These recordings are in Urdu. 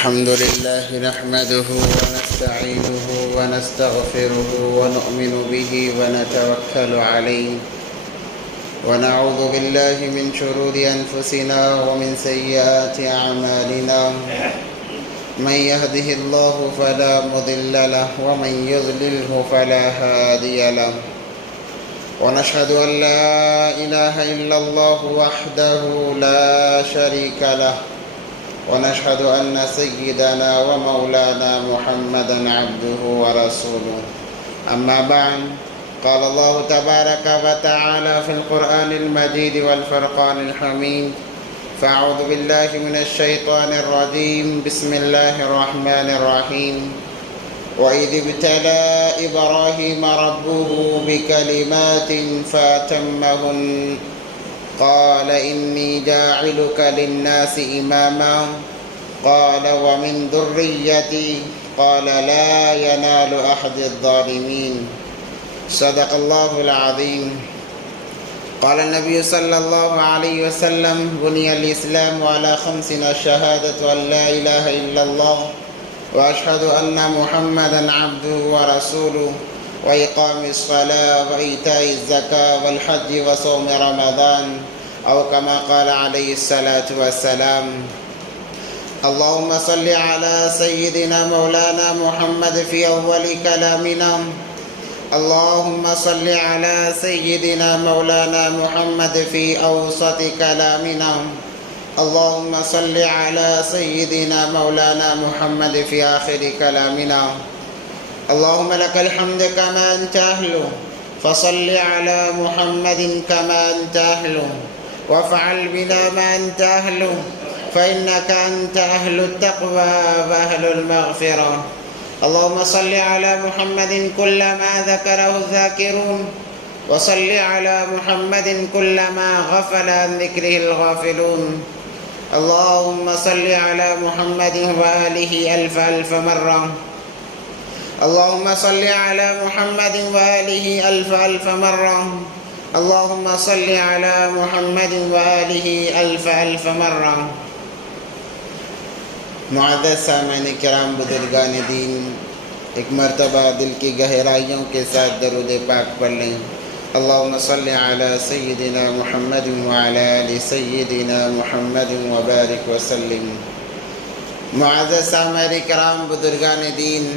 الحمد لله نحمده ونستعينه ونستغفره ونؤمن به ونتوكل عليه ونعوذ بالله من شرور أنفسنا ومن سيئات أعمالنا من يهده الله فلا مضل له ومن يضلله فلا هادي له ونشهد أن لا إله إلا الله وحده لا شريك له ونشهد أن سيدنا ومولانا محمدا عبده ورسوله أما بعد قال الله تبارك وتعالى في القرآن المجيد والفرقان الحميد فأعوذ بالله من الشيطان الرجيم بسم الله الرحمن الرحيم وإذ ابتلى إبراهيم ربه بكلمات فأتمهن قال إني جاعلك للناس إماما قال ومن ذريتي قال لا ينال أحد الظالمين صدق الله العظيم قال النبي صلى الله عليه وسلم بني الإسلام على 5 شهادة أن لا إله إلا الله وأشهد أن محمدا عبده ورسوله وإقام الصلاة وإيتاء الزكاة والحج وصوم رمضان أو كما قال عليه الصلاة والسلام اللهم صل على سيدنا مولانا محمد في أول كلامنا اللهم صل على سيدنا مولانا محمد في أوسط كلامنا اللهم صل على سيدنا مولانا محمد في آخر كلامنا اللهم لك الحمد كما أنت أهله فصل على محمد كما أنت أهله وافعل بنا ما أنت أهله فإنك أنت أهل التقوى وأهل المغفرة اللهم صل على محمد كلما ذكره الذاكرون وصل على محمد كلما غفل عن ذكره الغافلون اللهم صل على محمد وآله ألف مرة اللهم صل على محمد وآله ألف مرة اللهم صل على محمد وآله ألف مرة معزز سامعین کرام بزرگان دین ایک مرتبہ دل کی گہرائیوں کے ساتھ درود پاک پڑھ لیں اللہم صلی علی سیدنا محمد وعلی آل سیدنا محمد وبارک وسلم معزز سامعین کرام بزرگان دین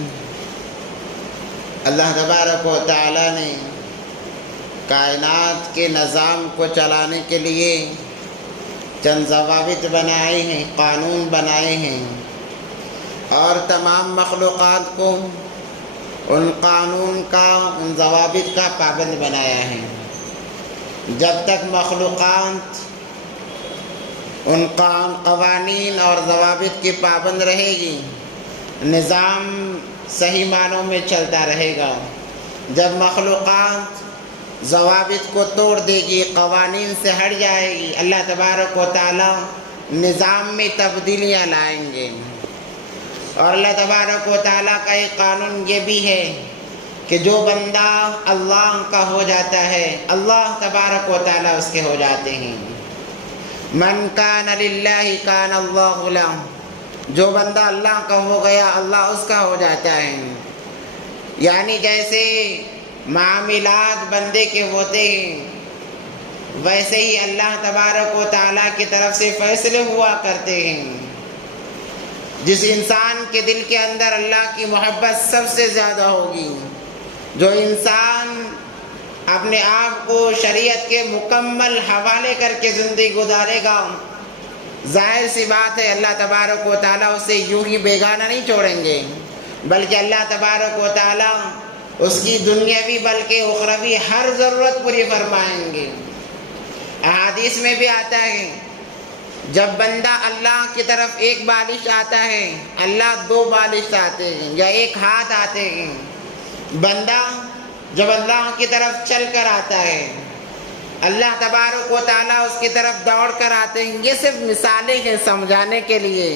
اللہ تبارک و تعالی نے کائنات کے نظام کو چلانے کے لیے چند ضوابط بنائے ہیں قانون بنائے ہیں اور تمام مخلوقات کو ان قانون کا ان ضوابط کا پابند بنایا ہے جب تک مخلوقات ان قوانین اور ضوابط کی پابند رہے گی نظام صحیح معنوں میں چلتا رہے گا جب مخلوقات ضوابط کو توڑ دے گی قوانین سے ہٹ جائے گی اللہ تبارک و تعالی نظام میں تبدیلیاں لائیں گے اور اللہ تبارک و تعالیٰ کا ایک قانون یہ بھی ہے کہ جو بندہ اللہ کا ہو جاتا ہے اللہ تبارک و تعالیٰ اس کے ہو جاتے ہیں من کان للہ کان اللہ لہ جو بندہ اللہ کا ہو گیا اللہ اس کا ہو جاتا ہے یعنی جیسے معاملات بندے کے ہوتے ہیں ویسے ہی اللہ تبارک و تعالیٰ کی طرف سے فیصلے ہوا کرتے ہیں جس انسان کے دل کے اندر اللہ کی محبت سب سے زیادہ ہوگی جو انسان اپنے آپ کو شریعت کے مکمل حوالے کر کے زندگی گزارے گا ظاہر سی بات ہے اللہ تبارک و تعالیٰ اسے یوں ہی بیگانہ نہیں چھوڑیں گے بلکہ اللہ تبارک و تعالیٰ اس کی دنیاوی بلکہ اخروی ہر ضرورت پوری فرمائیں گے احادیث میں بھی آتا ہے جب بندہ اللہ کی طرف ایک بالش آتا ہے اللہ 2 بالش آتے ہیں یا ایک ہاتھ آتے ہیں بندہ جب اللہ کی طرف چل کر آتا ہے اللہ تبارک و تعالیٰ اس کی طرف دوڑ کر آتے ہیں یہ صرف مثالیں ہیں سمجھانے کے لیے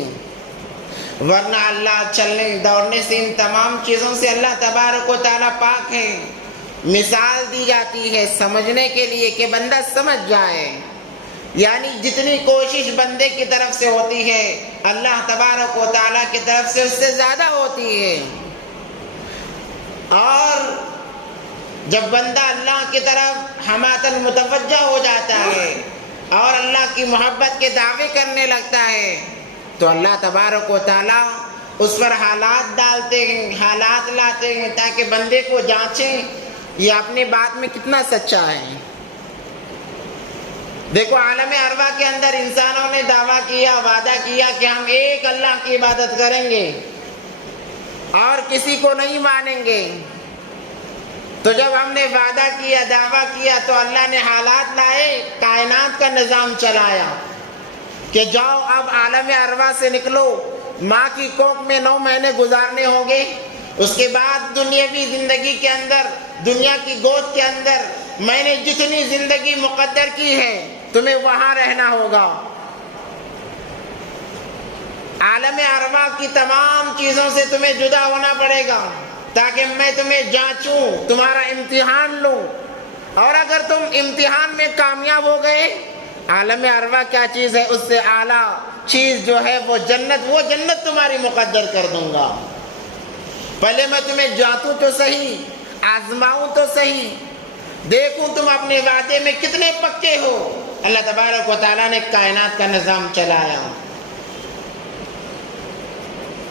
ورنہ اللہ چلنے دوڑنے سے ان تمام چیزوں سے اللہ تبارک و تعالیٰ پاک ہے مثال دی جاتی ہے سمجھنے کے لیے کہ بندہ سمجھ جائے یعنی جتنی کوشش بندے کی طرف سے ہوتی ہے اللہ تبارک و تعالیٰ کی طرف سے اس سے زیادہ ہوتی ہے۔ اور جب بندہ اللہ کی طرف حماتن متوجہ ہو جاتا ہے اور اللہ کی محبت کے دعوے کرنے لگتا ہے تو اللہ تبارک و تعالیٰ اس پر حالات ڈالتے ہیں، حالات لاتے ہیں تاکہ بندے کو جانچیں یہ اپنی بات میں کتنا سچا ہے۔ دیکھو عالم ارواح کے اندر انسانوں نے دعویٰ کیا، وعدہ کیا کہ ہم ایک اللہ کی عبادت کریں گے اور کسی کو نہیں مانیں گے۔ تو جب ہم نے وعدہ کیا، دعویٰ کیا تو اللہ نے حالات لائے، کائنات کا نظام چلایا کہ جاؤ اب عالم ارواح سے نکلو، ماں کی کوکھ میں 9 مہینے گزارنے ہوں گے، اس کے بعد دنیاوی زندگی کے اندر، دنیا کی گود کے اندر میں نے جتنی زندگی مقدر کی ہے تمہیں وہاں رہنا ہوگا۔ عالم ارواح کی تمام چیزوں سے تمہیں جدا ہونا پڑے گا تاکہ میں تمہیں جانچوں، تمہارا امتحان لوں، اور اگر تم امتحان میں کامیاب ہو گئے، عالم ارواح کیا چیز ہے، اس سے اعلیٰ چیز جو ہے وہ جنت تمہاری مقدر کر دوں گا۔ پہلے میں تمہیں جانچوں تو صحیح، آزماؤں تو صحیح، دیکھوں تم اپنے وعدے میں کتنے پکے ہو۔ اللہ تبارک و تعالیٰ نے کائنات کا نظام چلایا۔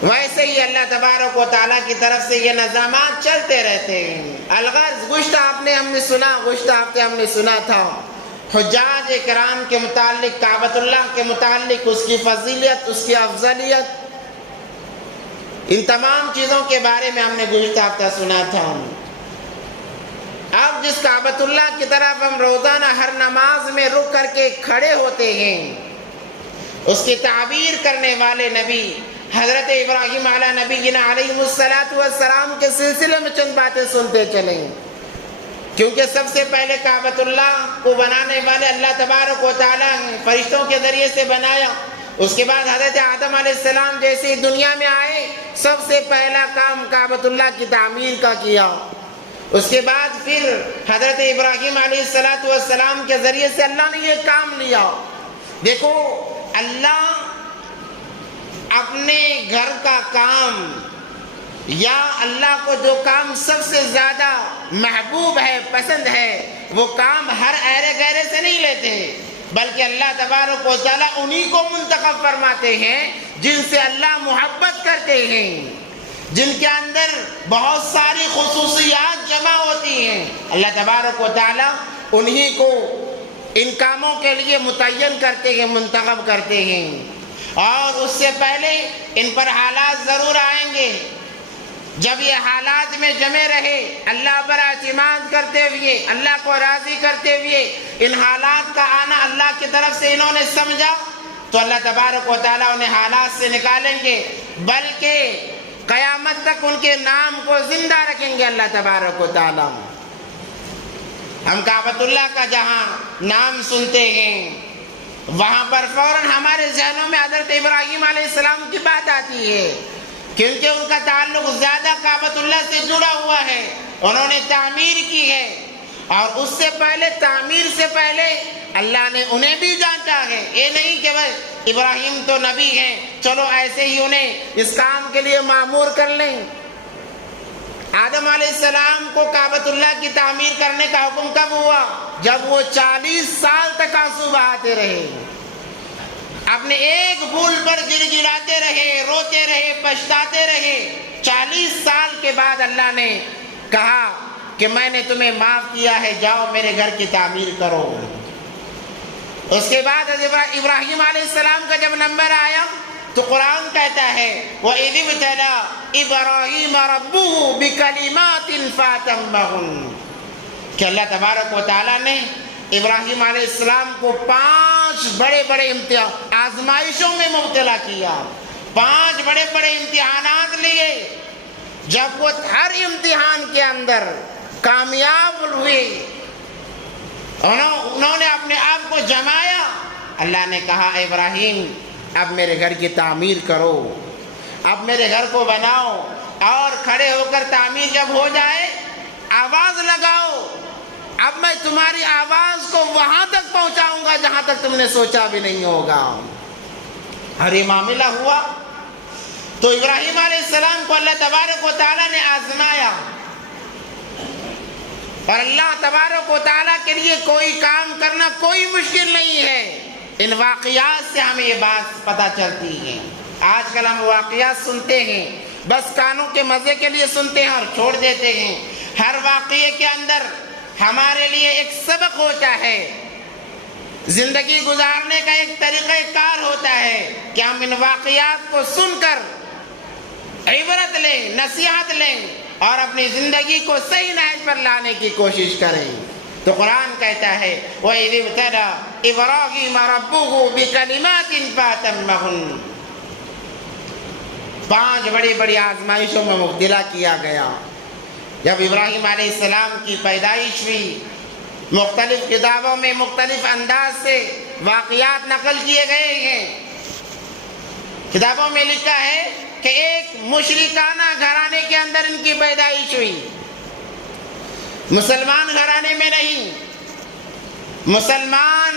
ویسے ہی اللہ تبارک و تعالیٰ کی طرف سے یہ نظامات چلتے رہتے ہیں۔ الغرض گزشتہ ہفتے ہم نے سنا تھا حجاج کرام کے متعلق، کعبۃ اللہ کے متعلق، اس کی فضیلت، اس کی افضلیت، ان تمام چیزوں کے بارے میں ہم نے گزشتہ ہفتہ سنا تھا۔ اب جس کعبۃ اللہ کی طرف ہم روزانہ ہر نماز میں رک کر کے کھڑے ہوتے ہیں، اس کی تعبیر کرنے والے نبی حضرت ابراہیم علیہ نبینا علیہ السلام کے سلسلے میں چند باتیں سنتے چلیں، کیونکہ سب سے پہلے کعبۃ اللہ کو بنانے والے اللہ تبارک و تعالیٰ نے فرشتوں کے ذریعے سے بنایا۔ اس کے بعد حضرت آدم علیہ السلام جیسے دنیا میں آئے، سب سے پہلا کام کعبۃ اللہ کی تعمیر کا کیا۔ اس کے بعد پھر حضرت ابراہیم علیہ السلام کے ذریعے سے اللہ نے یہ کام لیا۔ دیکھو اللہ اپنے گھر کا کام، یا اللہ کو جو کام سب سے زیادہ محبوب ہے، پسند ہے، وہ کام ہر ایرے گیرے سے نہیں لیتے، بلکہ اللہ تبارک و تعالیٰ انہی کو منتخب فرماتے ہیں جن سے اللہ محبت کرتے ہیں، جن کے اندر بہت ساری خصوصیات جمع ہوتی ہیں۔ اللہ تبارک و تعالیٰ انہی کو ان کاموں کے لیے متعین کرتے ہیں، منتخب کرتے ہیں، اور اس سے پہلے ان پر حالات ضرور آئیں گے۔ جب یہ حالات میں جمے رہے، اللہ پر اعتماد کرتے ہوئے، اللہ کو راضی کرتے ہوئے، ان حالات کا آنا اللہ کی طرف سے انہوں نے سمجھا تو اللہ تبارک و تعالیٰ انہیں حالات سے نکالیں گے، بلکہ قیامت تک ان کے نام کو زندہ رکھیں گے اللہ تبارک و تعالیٰ۔ ہم کعبۃ اللہ کا جہاں نام سنتے ہیں، وہاں پر فوراً ہمارے ذہنوں میں حضرت ابراہیم علیہ السلام کی بات آتی ہے، کیونکہ ان کا تعلق زیادہ کعبۃ اللہ سے جڑا ہوا ہے، انہوں نے تعمیر کی ہے، اور اس سے پہلے، تعمیر سے پہلے اللہ نے انہیں بھی جانچا ہے۔ یہ نہیں کہ بس ابراہیم تو نبی ہیں، چلو ایسے ہی انہیں اس کام کے لیے مامور کر لیں۔ آدم علیہ السلام کو کعبۃ اللہ کی تعمیر کرنے کا حکم کب ہوا؟ جب وہ 40 سال تک آنسو بہاتے رہے، اپنے ایک بھول پر گر گراتے رہے، روتے رہے، پچھتاتے رہے۔ 40 سال کے بعد اللہ نے کہا کہ میں نے تمہیں معاف کیا ہے، جاؤ میرے گھر کی تعمیر کرو۔ اس کے بعد ابراہیم علیہ السلام کا جب نمبر آیا تو قرآن کہتا ہے وَإِذِ ابْتَلَىٰ إِبْرَاهِيمَ رَبُّهُ بِكَلِمَاتٍ فَأَتَمَّهُنَّ، کہ اللہ تبارک و تعالیٰ نے ابراہیم علیہ السلام کو 5 بڑے بڑے آزمائشوں میں مبتلا کیا، 5 بڑے بڑے امتحانات لیے۔ جب وہ ہر امتحان کے اندر کامیاب ہوئے، انہوں نے اپنے آپ کو جمایا، اللہ نے کہا ابراہیم اب میرے گھر کی تعمیر کرو، اب میرے گھر کو بناؤ، اور کھڑے ہو کر تعمیر جب ہو جائے آواز لگاؤ اب میں تمہاری آواز کو وہاں تک پہنچاؤں گا جہاں تک تم نے سوچا بھی نہیں ہوگا۔ اور یہ معاملہ ہوا تو ابراہیم علیہ السلام کو اللہ تبارک و تعالیٰ نے آزمایا، اور اللہ تبارک و تعالیٰ کے لیے کوئی کام کرنا کوئی مشکل نہیں ہے۔ ان واقعات سے ہمیں یہ بات پتہ چلتی ہے۔ آج کل ہم واقعات سنتے ہیں، بس کانوں کے مزے کے لیے سنتے ہیں اور چھوڑ دیتے ہیں۔ ہر واقعے کے اندر ہمارے لیے ایک سبق ہوتا ہے، زندگی گزارنے کا ایک طریقہ کار ہوتا ہے کہ ہم ان واقعات کو سن کر عبرت لیں، نصیحت لیں اور اپنی زندگی کو صحیح نہج پر لانے کی کوشش کریں۔ تو قرآن کہتا ہے وَإِذِ ابْتَلَىٰ إِبْرَاهِيمَ رَبُّهُ بِكَلِمَاتٍ فَأَتَمَّهُنَّ، 5 بڑی بڑی آزمائشوں میں مبتلا کیا گیا۔ جب ابراہیم علیہ السلام کی پیدائش ہوئی، مختلف کتابوں میں مختلف انداز سے واقعات نقل کیے گئے ہیں۔ کتابوں میں لکھا ہے کہ ایک مشرکانہ گھرانے کے اندر ان کی پیدائش ہوئی، مسلمان گھرانے میں نہیں، مسلمان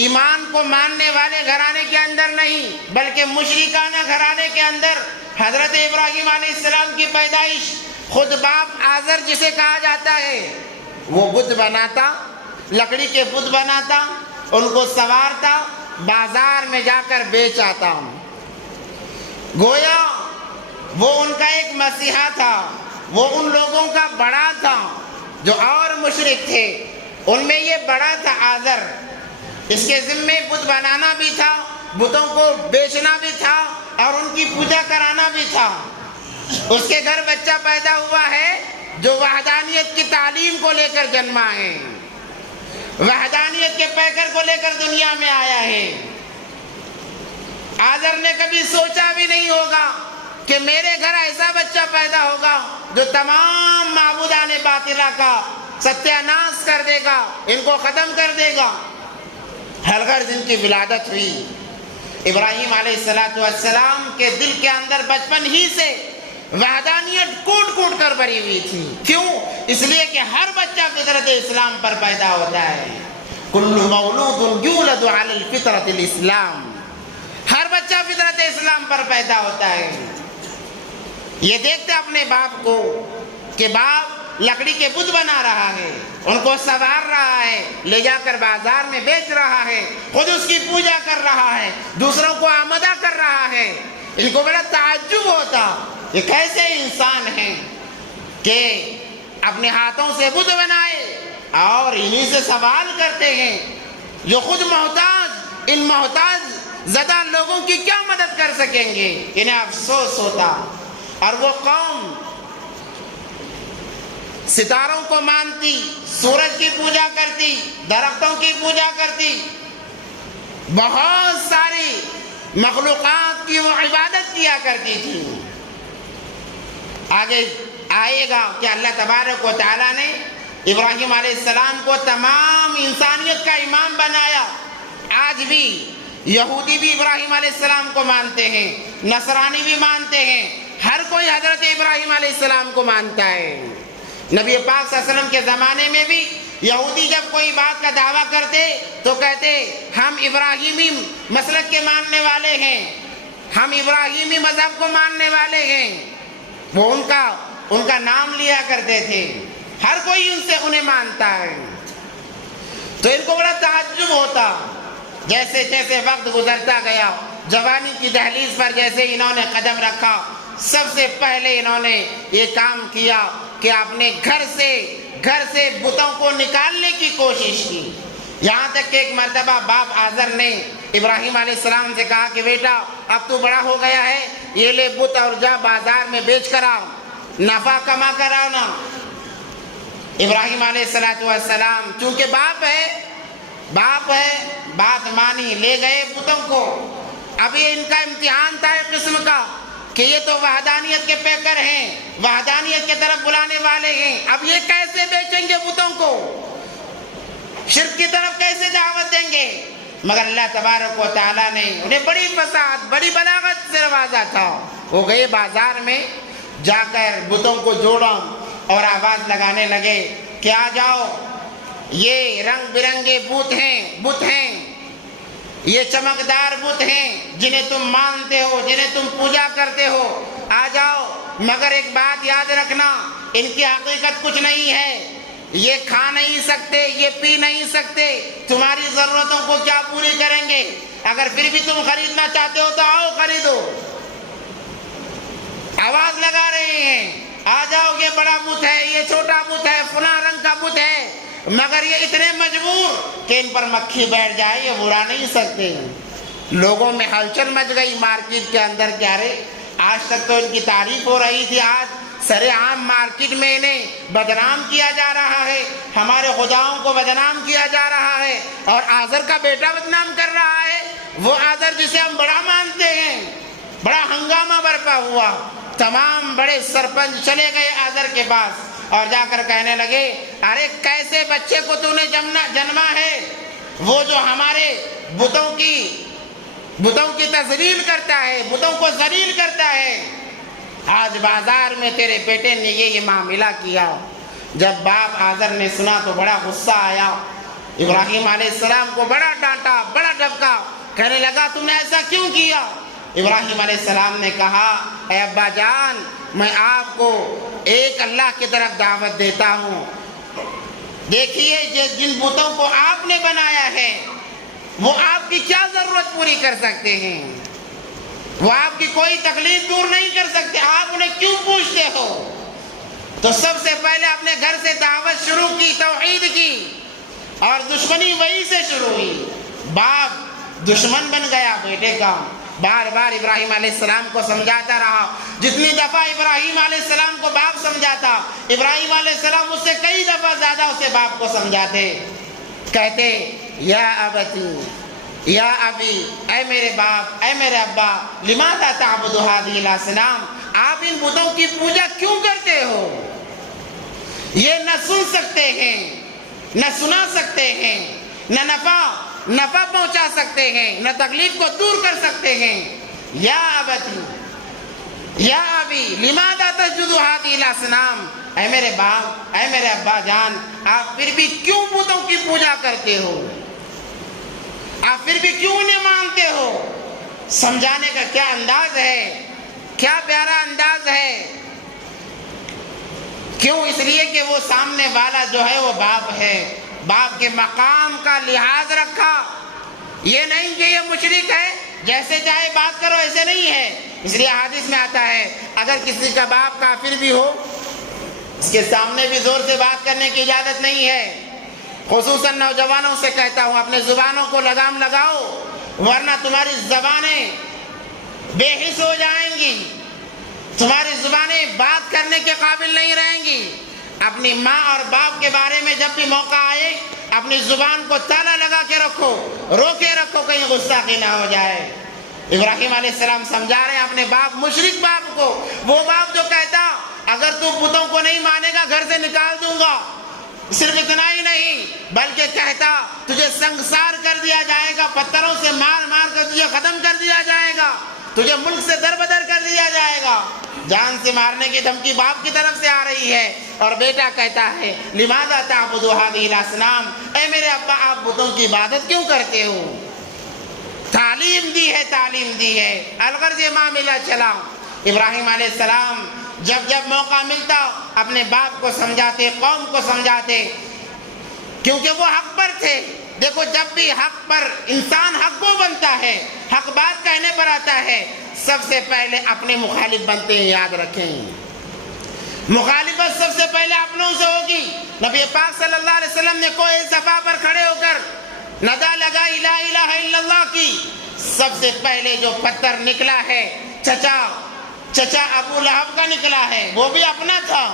ایمان کو ماننے والے گھرانے کے اندر نہیں، بلکہ مشرکانہ گھرانے کے اندر حضرت ابراہیم علیہ السلام کی پیدائش۔ خود باپ آزر جسے کہا جاتا ہے وہ بت بناتا، لکڑی کے بت بناتا، ان کو سنوارتا، بازار میں جا کر بیچ آتا۔ گویا وہ ان کا ایک مسیحا تھا، وہ ان لوگوں کا بڑا تھا جو اور مشرک تھے، ان میں یہ بڑا تھا آزر۔ اس کے ذمے بت بنانا بھی تھا، بتوں کو بیچنا بھی تھا اور ان کی پوجا کرانا بھی تھا۔ اس کے گھر بچہ پیدا ہوا ہے جو وحدانیت کی تعلیم کو لے کر جنما ہے، وحدانیت کے پیکر کو لے کر دنیا میں آیا ہے۔ آزر نے کبھی سوچا بھی نہیں ہوگا کہ میرے گھر ایسا بچہ پیدا ہوگا جو تمام معبودان باطلہ کا ستیہ ناش کر دے گا، ان کو ختم کر دے گا۔ ہر گھر جن کی ولادت ہوئی، ابراہیم علیہ السلام کے دل کے اندر بچپن ہی سے وحدانیت کوٹ کوٹ کر بھری ہوئی تھی۔ کیوں؟ اس لیے کہ ہر بچہ فطرت اسلام پر پیدا ہوتا ہے۔ کل مولود یولد علی الفطرۃ الاسلام، ہر بچہ فطرت اسلام پر پیدا ہوتا ہے۔ یہ دیکھتے اپنے باپ کو کہ باپ لکڑی کے بت بنا رہا ہے، ان کو سنوار رہا ہے، لے جا کر بازار میں بیچ رہا ہے، خود اس کی پوجا کر رہا ہے، دوسروں کو آمدہ کر رہا ہے۔ ان کو بڑا تعجب ہوتا، یہ کیسے انسان ہیں کہ اپنے ہاتھوں سے بت بنائے اور انہی سے سوال کرتے ہیں جو خود محتاج، ان محتاج زدہ لوگوں کی کیا مدد کر سکیں گے۔ انہیں افسوس ہوتا، اور وہ قوم ستاروں کو مانتی، سورج کی پوجا کرتی، درختوں کی پوجا کرتی، بہت ساری مخلوقات کی وہ عبادت کیا کرتی تھی۔ آگے آئے گا کہ اللہ تبارک و تعالیٰ نے ابراہیم علیہ السلام کو تمام انسانیت کا امام بنایا۔ آج بھی یہودی بھی ابراہیم علیہ السلام کو مانتے ہیں، نصرانی بھی مانتے ہیں، ہر کوئی حضرت ابراہیم علیہ السلام کو مانتا ہے۔ نبی پاک صلی اللہ علیہ وسلم کے زمانے میں بھی یہودی جب کوئی بات کا دعویٰ کرتے تو کہتے ہم ابراہیمی مسلک کے ماننے والے ہیں، ہم ابراہیمی مذہب کو ماننے والے ہیں۔ وہ ان کا نام لیا کرتے تھے، ہر کوئی ان سے انہیں مانتا ہے۔ تو ان کو بڑا تعجب ہوتا، جیسے جیسے وقت گزرتا گیا، جوانی کی دہلیز پر جیسے انہوں نے قدم رکھا، سب سے پہلے انہوں نے یہ کام کیا کہ اپنے گھر سے بتوں کو نکالنے کی کوشش کی۔ یہاں تک کہ ایک مرتبہ باپ آزر نے ابراہیم علیہ السلام سے کہا کہ بیٹا اب تو بڑا ہو گیا ہے، یہ لے بت اور جا بازار میں بیچ کر آؤ، نفع کما کر آؤ نا۔ ابراہیم علیہ السلام چونکہ باپ ہے، بات مانی، لے گئے بتوں کو۔ اب یہ ان کا امتحان تھا ایک قسم کا کہ یہ تو وحدانیت کے پیکر ہیں، وحدانیت کے طرف بلانے والے ہیں، اب یہ کیسے بیچیں گے بتوں کو، شرک کی طرف کیسے دعوت دیں گے؟ مگر اللہ تبارک و تعالیٰ نے انہیں بڑی فصاحت، بڑی بلاغت سے نوازا تھا۔ وہ گئے بازار میں، جا کر بتوں کو جوڑا اور آواز لگانے لگے کہ آ جاؤ، یہ رنگ برنگے بت ہیں، یہ چمکدار بت ہیں جنہیں تم مانتے ہو، جنہیں تم پوجا کرتے ہو، آ جاؤ، مگر ایک بات یاد رکھنا، ان کی حقیقت کچھ نہیں ہے، یہ کھا نہیں سکتے، یہ پی نہیں سکتے، تمہاری ضرورتوں کو کیا پوری کریں گے؟ اگر پھر بھی تم خریدنا چاہتے ہو تو آؤ خریدو۔ آواز لگا رہے ہیں، آ جاؤ، یہ بڑا بت ہے، یہ چھوٹا بت ہے، فلاں رنگ کا بت ہے، مگر یہ اتنے مجبور کہ ان پر مکھی بیٹھ جائے، یہ برا نہیں سکتے۔ لوگوں میں ہلچل مچ گئی مارکیٹ کے اندر کہ ارے آج تک تو ان کی تعریف ہو رہی تھی، آج سر عام مارکیٹ میں انہیں بدنام کیا جا رہا ہے، ہمارے خداؤں کو بدنام کیا جا رہا ہے، اور آزر کا بیٹا بدنام کر رہا ہے، وہ آزر جسے ہم بڑا مانتے ہیں۔ بڑا ہنگامہ برپا ہوا، تمام بڑے سرپنچ چلے گئے آزر کے پاس اور جا کر کہنے لگے، ارے کیسے بچے کو تو نے جنما ہے، وہ جو ہمارے بتوں کی تذلیل کرتا ہے، بتوں کو ذلیل کرتا ہے، آج بازار میں تیرے بیٹے نے یہ معاملہ کیا۔ جب باپ آزر نے سنا تو بڑا غصہ آیا، ابراہیم علیہ السلام کو بڑا ڈانٹا، بڑا ڈبکا، کہنے لگا تم نے ایسا کیوں کیا؟ ابراہیم علیہ السلام نے کہا، اے ابا جان، میں آپ کو ایک اللہ کی طرف دعوت دیتا ہوں، دیکھیے جن بتوں کو آپ نے بنایا ہے وہ آپ کی کیا ضرورت پوری کر سکتے ہیں، وہ آپ کی کوئی تکلیف دور نہیں کر سکتے، آپ انہیں کیوں پوچھتے ہو؟ تو سب سے پہلے اپنے گھر سے دعوت شروع کی، توحید کی، اور دشمنی وہی سے شروع ہوئی۔ باپ دشمن بن گیا بیٹے کا، بار بار ابراہیم علیہ السلام کو سمجھاتا رہا، جتنی دفعہ ابراہیم علیہ السلام کو باپ سمجھاتا، ابراہیم علیہ السلام اس سے کئی دفعہ زیادہ اسے باپ کو سمجھاتے، کہتے یا ابتی یا ابی، اے میرے باپ، اے میرے ابا، لماذا تعبد هذه الاصنام، آپ ان بتوں کی پوجا کیوں کرتے ہو؟ یہ نہ سن سکتے ہیں، نہ سنا سکتے ہیں، نہ نفع پہنچا سکتے ہیں، نہ تکلیف کو دور کر سکتے ہیں۔ یا ابتی یا ابی لماذا تسجد هذه الاصنام، اے میرے باپ، اے میرے ابا جان، آپ پھر بھی کیوں بتوں کی پوجا کرتے ہو؟ آپ پھر بھی کیوں انہیں مانتے ہو؟ سمجھانے کا کیا انداز ہے، کیا پیارا انداز ہے۔ کیوں؟ اس لیے کہ وہ سامنے والا جو ہے وہ باپ ہے، باپ کے مقام کا لحاظ رکھا، یہ نہیں کہ یہ مشرک ہے، جیسے چاہے بات کرو، ایسے نہیں ہے۔ اس لیے حدیث میں آتا ہے اگر کسی کا باپ کافر بھی ہو، اس کے سامنے بھی زور سے بات کرنے کی اجازت نہیں ہے۔ خصوصاً نوجوانوں سے کہتا ہوں، اپنے زبانوں کو لگام لگاؤ، ورنہ تمہاری زبانیں بے حس ہو جائیں گی، تمہاری زبانیں بات کرنے کے قابل نہیں رہیں گی۔ اپنی ماں اور باپ کے بارے میں جب بھی موقع آئے، اپنی زبان کو تالا لگا کے رکھو، روکے رکھو، کہیں غصہ نہ ہو جائے۔ ابراہیم علیہ السلام سمجھا رہے ہیں اپنے باپ، مشرک باپ کو، وہ باپ جو کہتا اگر تو بتوں کو نہیں مانے گا گھر سے نکال دوں گا، صرف اتنا ہی نہیں بلکہ کہتا تجھے سنگسار کر دیا جائے گا، پتھروں سے مار مار کر تجھے ختم کر دیا جائے گا، تجھے ملک سے دربدر کر دیا جائے گا۔ جان سے مارنے کی دھمکی باپ کی طرف سے آ رہی ہے، اور بیٹا کہتا ہے لماذا تعبد هذه الاصنام، اے میرے ابا آپ بتوں کی عبادت کیوں کرتے ہو؟ تعلیم دی ہے۔ الغرض یہ معاملہ چلا، ابراہیم علیہ السلام جب موقع ملتا اپنے باپ کو سمجھاتے، قوم کو سمجھاتے، کیونکہ وہ حق پر تھے۔ دیکھو جب بھی حق پر انسان حق کو بنتا ہے، حق بات کہنے پر آتا ہے، سب سے پہلے اپنے مخالف بنتے ہیں، یاد رکھیں۔ مخالفت سب سے پہلے اپنوں سے ہوگی۔ نبی پاک صلی اللہ علیہ وسلم نے کوئی صفا پر کھڑے ہو کر ندا لگائی لا الہ الا اللہ کی، سب سے پہلے جو پتھر نکلا ہے چچا ابو لہب کا نکلا ہے، وہ بھی اپنا تھا۔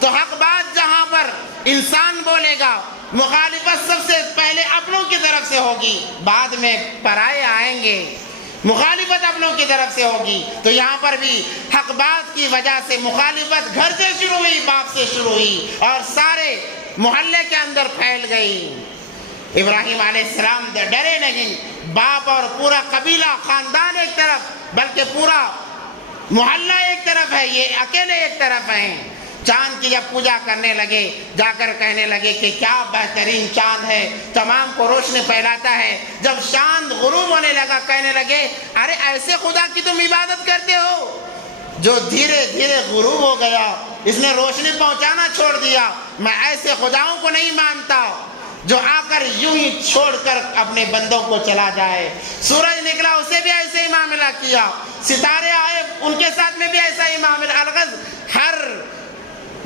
تو حق بات جہاں پر انسان بولے گا، مخالفت سب سے پہلے اپنوں کی طرف سے ہوگی، بعد میں پرائے آئیں گے، مخالفت اپنوں کی طرف سے ہوگی۔ تو یہاں پر بھی حق بات کی وجہ سے مخالفت گھر سے شروع ہوئی، باپ سے شروع ہوئی، اور سارے محلے کے اندر پھیل گئی۔ ابراہیم علیہ السلام ڈرے نہیں، باپ اور پورا قبیلہ، خاندان ایک طرف، بلکہ پورا محلہ ایک طرف ہے، یہ اکیلے ایک طرف ہیں۔ چاند کی جب پوجا کرنے لگے، جا کر کہنے لگے کہ کیا بہترین چاند ہے، تمام کو روشنی پھیلاتا ہے۔ جب چاند غروب ہونے لگا کہنے لگے ارے ایسے خدا کی تم عبادت کرتے ہو جو دھیرے دھیرے غروب ہو گیا، اس نے روشنی پہنچانا چھوڑ دیا، میں ایسے خداؤں کو نہیں مانتا جو آ کر یوں ہی چھوڑ کر اپنے بندوں کو چلا جائے۔ سورج نکلا اسے بھی ایسے ہی معاملہ کیا، ستارے آئے ان کے ساتھ میں بھی ایسا ہی معاملہ۔ الغرض ہر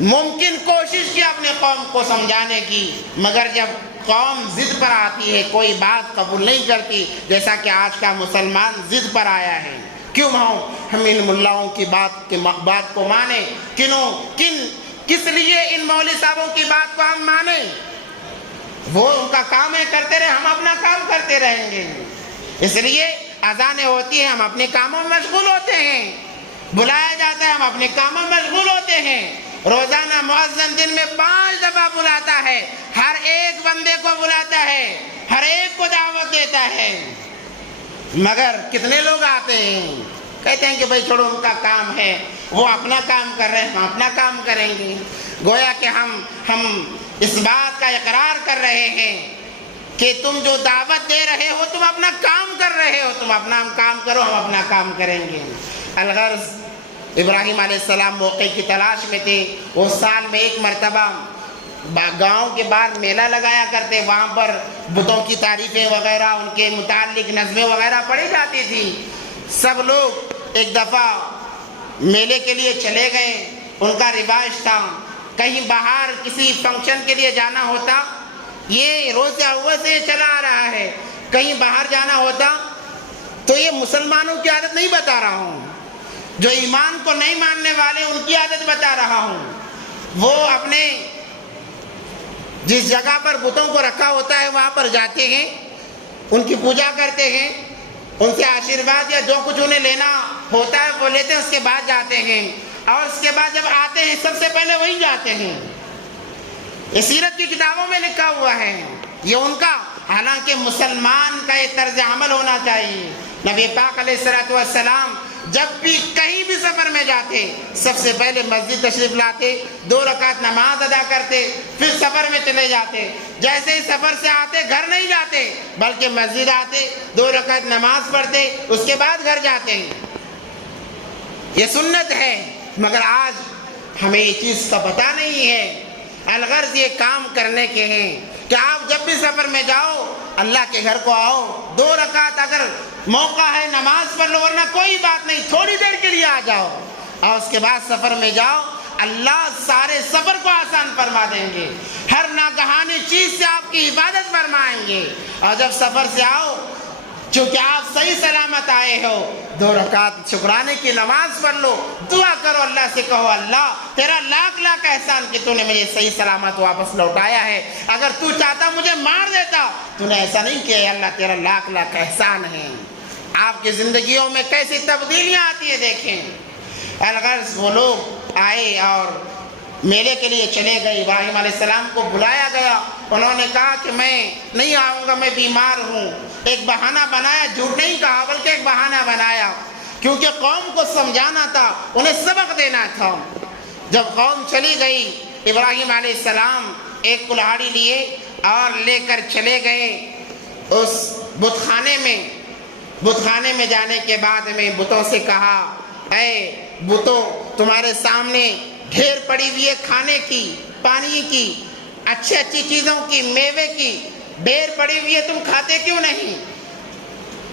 ممکن کوشش کی اپنے قوم کو سمجھانے کی، مگر جب قوم ضد پر آتی ہے کوئی بات قبول نہیں کرتی، جیسا کہ آج کا مسلمان ضد پر آیا ہے۔ کیوں ہم ان ملاؤں کی بات کو مانیں؟ کس لیے ان مولوی صاحبوں کی بات کو ہم مانیں؟ وہ ان کا کام ہے کرتے رہے، ہم اپنا کام کرتے رہیں گے۔ اس لیے اذانیں ہوتی ہیں ہم اپنے کاموں میں مشغول ہوتے ہیں، بلایا جاتا ہے ہم اپنے کاموں میں مشغول ہوتے ہیں۔ روزانہ مؤذن دن میں 5 دفعہ بلاتا ہے، ہر ایک بندے کو بلاتا ہے، ہر ایک کو دعوت دیتا ہے، مگر کتنے لوگ آتے ہیں؟ کہتے ہیں کہ بھائی چھوڑو ان کا کام ہے، وہ اپنا کام کر رہے ہیں، ہم اپنا کام کریں گے۔ گویا کہ ہم اس بات کا اقرار کر رہے ہیں کہ تم جو دعوت دے رہے ہو تم اپنا کام کر رہے ہو، تم اپنا کام کرو، ہم اپنا کام کریں گے۔ الغرض ابراہیم علیہ السلام موقع کی تلاش میں تھے، وہ سال میں ایک مرتبہ گاؤں کے باہر میلہ لگایا کرتے، وہاں پر بتوں کی تعریفیں وغیرہ ان کے متعلق نظمیں وغیرہ پڑھی جاتی تھی۔ سب لوگ ایک دفعہ میلے کے لیے چلے گئے، ان کا رواج تھا کہیں باہر کسی فنکشن کے لیے جانا ہوتا، یہ روز اول سے چلا آ رہا ہے، کہیں باہر جانا ہوتا تو یہ مسلمانوں کی عادت نہیں بتا رہا ہوں، جو ایمان کو نہیں ماننے والے ان کی عادت بتا رہا ہوں۔ وہ اپنے جس جگہ پر بتوں کو رکھا ہوتا ہے وہاں پر جاتے ہیں، ان کی پوجا کرتے ہیں، ان سے آشیرواد یا جو کچھ انہیں لینا ہوتا ہے وہ لیتے ہیں، اس کے بعد جاتے ہیں، اور اس کے بعد جب آتے ہیں سب سے پہلے وہیں جاتے ہیں۔ یہ سیرت کی کتابوں میں لکھا ہوا ہے، یہ ان کا، حالانکہ مسلمان کا یہ طرز عمل ہونا چاہیے۔ نبی پاک علیہ السلام جب بھی کہیں بھی سفر میں جاتے سب سے پہلے مسجد تشریف لاتے، 2 رکعت نماز ادا کرتے، پھر سفر میں چلے جاتے۔ جیسے ہی سفر سے آتے گھر نہیں جاتے بلکہ مسجد آتے، 2 رکعت نماز پڑھتے، اس کے بعد گھر جاتے ہیں۔ یہ سنت ہے، مگر آج ہمیں یہ چیز کا پتہ نہیں ہے۔ الغرض یہ کام کرنے کے ہیں کہ آپ جب بھی سفر میں جاؤ اللہ کے گھر کو آؤ، 2 رکعت اگر موقع ہے نماز پڑھ لو، ورنہ کوئی بات نہیں، تھوڑی دیر کے لیے آ جاؤ، اور اس کے بعد سفر میں جاؤ، اللہ سارے سفر کو آسان فرما دیں گے، ہر ناگہانی چیز سے آپ کی حفاظت فرمائیں گے۔ اور جب سفر سے آؤ، چونکہ آپ صحیح سلامت آئے ہو، 2 رکعت شکرانے کی نماز پڑھ لو، دعا کرو، اللہ سے کہو اللہ تیرا لاکھ لاکھ احسان کہ تو نے مجھے صحیح سلامت واپس لوٹایا ہے، اگر تو چاہتا مجھے مار دیتا، تو نے ایسا نہیں کیا، اللہ تیرا لاکھ لاکھ احسان ہے۔ آپ کی زندگیوں میں کیسی تبدیلیاں آتی ہیں دیکھیں۔ الغرض وہ لوگ آئے اور میلے کے لیے چلے گئے، ابراہیم علیہ السلام کو بلایا گیا، انہوں نے کہا کہ میں نہیں آؤں گا، میں بیمار ہوں۔ ایک بہانہ بنایا، جھوٹ نہیں کہا بلکہ ایک بہانہ بنایا، کیونکہ قوم کو سمجھانا تھا، انہیں سبق دینا تھا۔ جب قوم چلی گئی، ابراہیم علیہ السلام ایک کلہاڑی لیے اور لے کر چلے گئے اس بت خانے میں جانے کے بعد میں بتوں سے کہا، اے بتوں، تمہارے سامنے ڈھیر پڑی ہوئی ہے کھانے کی، پانی کی، اچھی چیزوں کی، میوے کی ڈھیر پڑی ہوئی ہے، تم کھاتے کیوں نہیں؟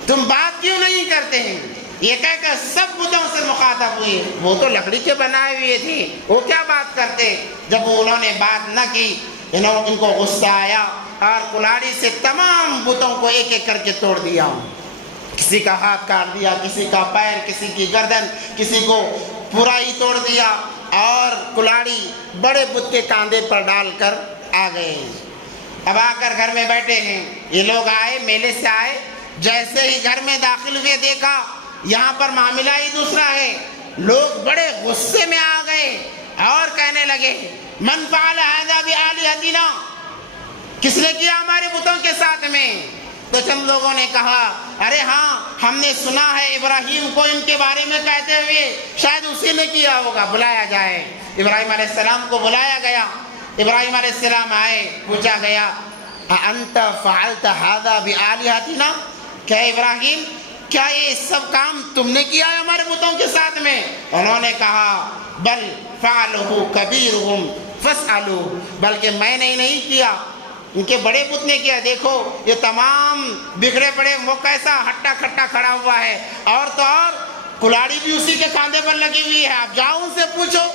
تم بات کیوں نہیں کرتے ہیں؟ یہ کہہ کر سب بتوں سے مخاطب ہوئے، وہ تو لکڑی کے بنائے ہوئے تھے، وہ کیا بات کرتے؟ جب انہوں نے بات نہ کی، ان کو غصہ آیا اور کلاڑی سے تمام بتوں کو ایک ایک کر کے توڑ دیا، کسی کا ہاتھ کاٹ دیا، کسی کا پیر، کسی کی گردن، کسی کو پورا ہی توڑ دیا، اور کلاڑی بڑے بت کے کاندھے پر ڈال کر آ گئے۔ اب آ کر گھر میں بیٹھے ہیں، یہ لوگ آئے، میلے سے آئے، جیسے ہی گھر میں داخل ہوئے دیکھا یہاں پر معاملہ ہی دوسرا ہے، لوگ بڑے غصے میں آ گئے اور کہنے لگے، من فعل هذا بآلهتنا، کس نے کیا ہمارے بتوں کے ساتھ میں؟ تو چند لوگوں نے کہا ارے ہاں ہم نے سنا ہے ابراہیم کو ان کے بارے میں کہتے ہوئے، شاید اسی نے کیا ہوگا، بلایا جائے۔ ابراہیم علیہ السلام کو بلایا گیا، ابراہیم علیہ السلام آئے، پوچھا گیا انت فعلت هذا بآلهتنا، کیا ابراہیم کیا یہ سب کام تم نے کیا ہے ہمارے بتوں کے ساتھ میں؟ انہوں نے کہا بل فعلہ کبیرہم فاسألوا، بلکہ میں نے نہیں کیا، ان کے بڑے بت نے کیا۔ دیکھو یہ تمام بکھرے پڑے، وہ کیسا ہٹا کھٹا کھڑا ہوا ہے، اور تو اور کلاڑی بھی اسی کے کاندھے پر لگی ہوئی ہے، آپ جاؤ ان سے پوچھو۔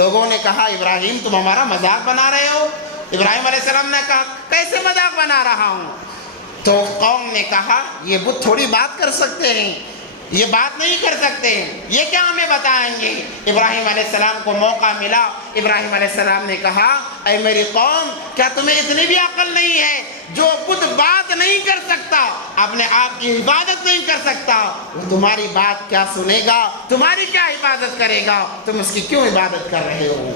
لوگوں نے کہا ابراہیم تم ہمارا مذاق بنا رہے ہو؟ ابراہیم علیہ السلام نے کہا کیسے مذاق بنا رہا ہوں؟ تو قوم نے کہا یہ بت تھوڑی بات کر سکتے ہیں، یہ بات نہیں کر سکتے، یہ کیا ہمیں بتائیں گے؟ ابراہیم علیہ السلام کو موقع ملا، ابراہیم علیہ السلام نے کہا اے میری قوم، کیا تمہیں اتنی بھی عقل نہیں ہے؟ جو بت بات نہیں کر سکتا، اپنے آپ کی عبادت نہیں کر سکتا، وہ تمہاری بات کیا سنے گا؟ تمہاری کیا عبادت کرے گا؟ تم اس کی کیوں عبادت کر رہے ہو؟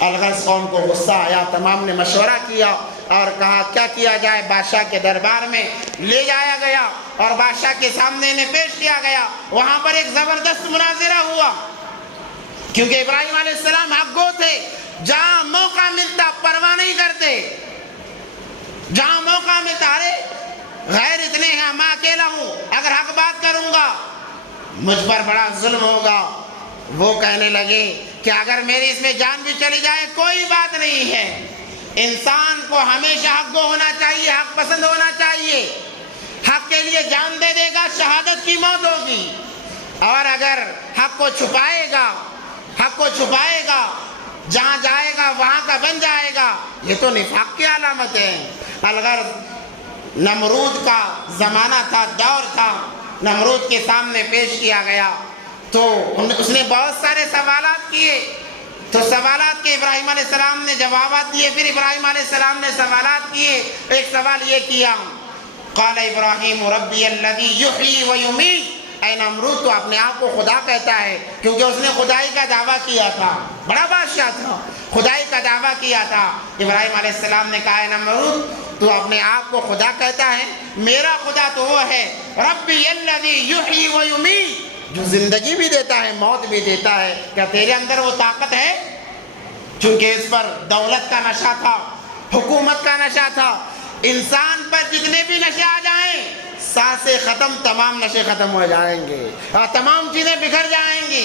الغرض قوم کو غصہ آیا، تمام نے مشورہ کیا اور کہا کیا کیا جائے؟ بادشاہ کے دربار میں لے جایا گیا اور بادشاہ کے سامنے انہیں پیش کیا گیا۔ وہاں پر ایک زبردست مناظرہ ہوا، کیونکہ ابراہیم علیہ السلام حق گو تھے، جہاں موقع ملتا پرواہ نہیں کرتے، جہاں موقع ملتا ارے غیر اتنے ہیں، میں اکیلا ہوں، اگر حق بات کروں گا مجھ پر بڑا ظلم ہوگا۔ وہ کہنے لگے کہ اگر میری اس میں جان بھی چلی جائے کوئی بات نہیں ہے، انسان کو ہمیشہ حق گو ہونا چاہیے، حق پسند ہونا چاہیے، حق کے لیے جان دے دے گا، شہادت کی موت ہوگی، اور اگر حق کو چھپائے گا، حق کو چھپائے گا، جہاں جائے گا وہاں کا بن جائے گا، یہ تو نفاق کی علامت ہے۔ الغرض نمرود کا زمانہ تھا، دور تھا، نمرود کے سامنے پیش کیا گیا تو اس نے بہت سارے سوالات کیے، تو سوالات کے ابراہیم علیہ السلام نے جوابات دیے، پھر ابراہیم علیہ السلام نے سوالات کیے۔ ایک سوال یہ کیا قال ابراہیم ربی الذی یحیی و یمیت، اے نمرود تو اپنے آپ کو خدا کہتا ہے، کیونکہ اس نے خدائی کا دعویٰ کیا تھا، بڑا بادشاہ تھا، خدائی کا دعویٰ کیا تھا۔ ابراہیم علیہ السلام نے کہا اے نمرود تو اپنے آپ کو خدا کہتا ہے، میرا خدا تو وہ ہے ربی الذی یحیی و یمیت، جو زندگی بھی دیتا ہے موت بھی دیتا ہے۔ کیا تیرے اندر وہ طاقت ہے؟ چونکہ اس پر دولت کا نشہ تھا، حکومت کا نشہ تھا، انسان پر جتنے بھی نشے آ جائیں سانسیں ختم، تمام نشے ختم ہو جائیں گے اور تمام چیزیں بکھر جائیں گی۔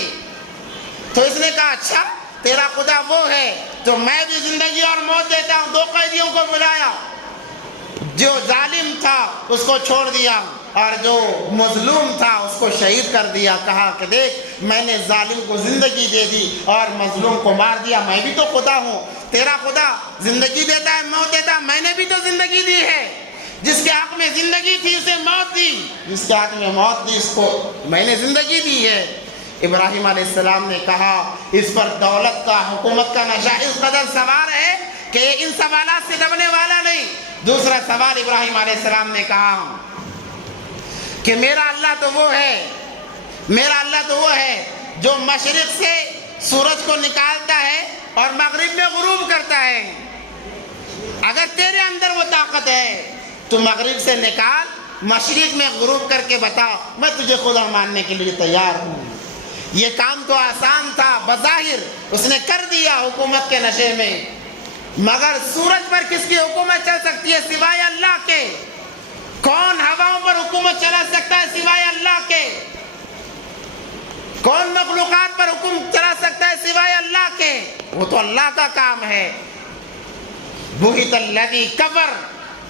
تو اس نے کہا اچھا تیرا خدا وہ ہے تو میں بھی زندگی اور موت دیتا ہوں۔ دو قیدیوں کو بلایا، جو ظالم تھا اس کو چھوڑ دیا اور جو مظلوم تھا اس کو شہید کر دیا۔ کہا کہ دیکھ میں نے ظالم کو زندگی دے دی اور مظلوم کو مار دیا، میں بھی تو خدا ہوں، تیرا خدا زندگی دیتا ہے موت دیتا ہے، میں نے بھی تو زندگی دی ہے، جس کے حق میں زندگی تھی اسے موت دی، جس کے حق میں موت دی اس کو میں نے زندگی دی ہے۔ ابراہیم علیہ السلام نے کہا اس پر دولت کا حکومت کا نشہ اس قدر سوار ہے کہ ان سوالات سے دبنے والا نہیں۔ دوسرا سوال ابراہیم علیہ السلام نے کہا کہ میرا اللہ تو وہ ہے، میرا اللہ تو وہ ہے جو مشرق سے سورج کو نکالتا ہے اور مغرب میں غروب کرتا ہے، اگر تیرے اندر وہ طاقت ہے تو مغرب سے نکال، مشرق میں غروب کر کے بتا، میں تجھے خدا ماننے کے لیے تیار ہوں۔ یہ کام تو آسان تھا بظاہر، اس نے کر دیا حکومت کے نشے میں، مگر سورج پر کس کی حکومت چل سکتی ہے سوائے اللہ کے؟ کون ہواؤں پر حکومت چلا سکتا ہے سوائے اللہ کے؟ کون مخلوقات پر حکم چلا سکتا ہے سوائے اللہ کے؟ وہ تو اللہ کا کام ہے۔ بہت الذی کفر،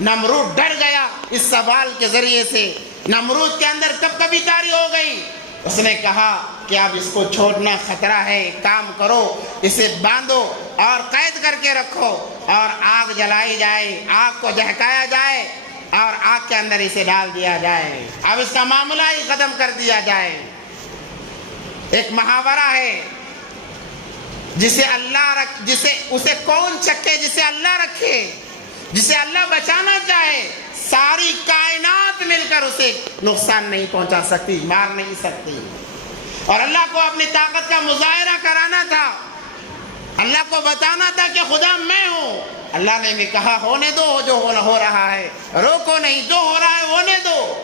نمرود ڈر گیا اس سوال کے ذریعے سے، نمرود کے اندر کب کبھی تاری ہو گئی۔ اس نے کہا کہ اب اس کو چھوڑنا خطرہ ہے، کام کرو اسے باندھو اور قید کر کے رکھو اور آگ جلائی جائے، آگ کو دہکایا جائے اور آگ کے اندر اسے ڈال دیا جائے، اب اس کا معاملہ ہی ختم کر دیا جائے۔ ایک محاورہ ہے جسے اسے کون چکے جسے اللہ رکھے، جسے اللہ بچانا چاہے، ساری کائنات مل کر اسے نقصان نہیں پہنچا سکتی، مار نہیں سکتی۔ اور اللہ کو اپنی طاقت کا مظاہرہ کرانا تھا، اللہ کو بتانا تھا کہ خدا میں ہوں۔ اللہ نے بھی کہا ہونے دو جو ہو رہا ہے، روکو نہیں، جو ہو رہا ہے ہونے دو۔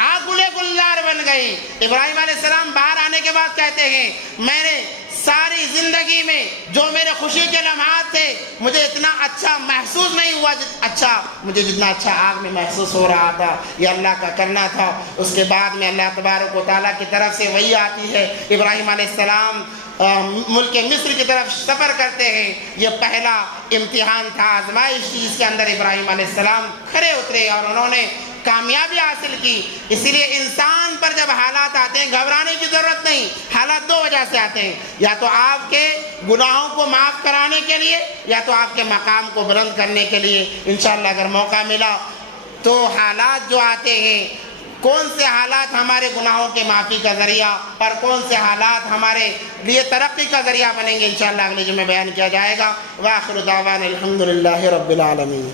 آگ گلے گلزار بن گئی۔ ابراہیم علیہ السلام باہر آنے کے بعد کہتے ہیں میں نے ساری زندگی میں جو میرے خوشی کے لمحات تھے مجھے اتنا اچھا محسوس نہیں ہوا مجھے جتنا اچھا آگ میں محسوس ہو رہا تھا، یہ اللہ کا کرنا تھا۔ اس کے بعد میں اللہ تبارک و تعالیٰ کی طرف سے وحی آتی ہے، ابراہیم علیہ السلام ملک مصر کی طرف سفر کرتے ہیں۔ یہ پہلا امتحان تھا، آزمائش تھی، اس کے اندر ابراہیم علیہ السلام کھڑے اترے اور انہوں نے کامیابی حاصل کی۔ اسی لیے انسان پر جب حالات آتے ہیں گھبرانے کی ضرورت نہیں۔ حالات دو وجہ سے آتے ہیں، یا تو آپ کے گناہوں کو معاف کرانے کے لیے یا تو آپ کے مقام کو بلند کرنے کے لیے۔ انشاءاللہ اگر موقع ملا تو حالات جو آتے ہیں، کون سے حالات ہمارے گناہوں کے معافی کا ذریعہ اور کون سے حالات ہمارے لیے ترقی کا ذریعہ بنیں گے، انشاءاللہ اگلے جمعے بیان کیا جائے گا۔ وآخر دعوانا الحمدللہ رب العالمین۔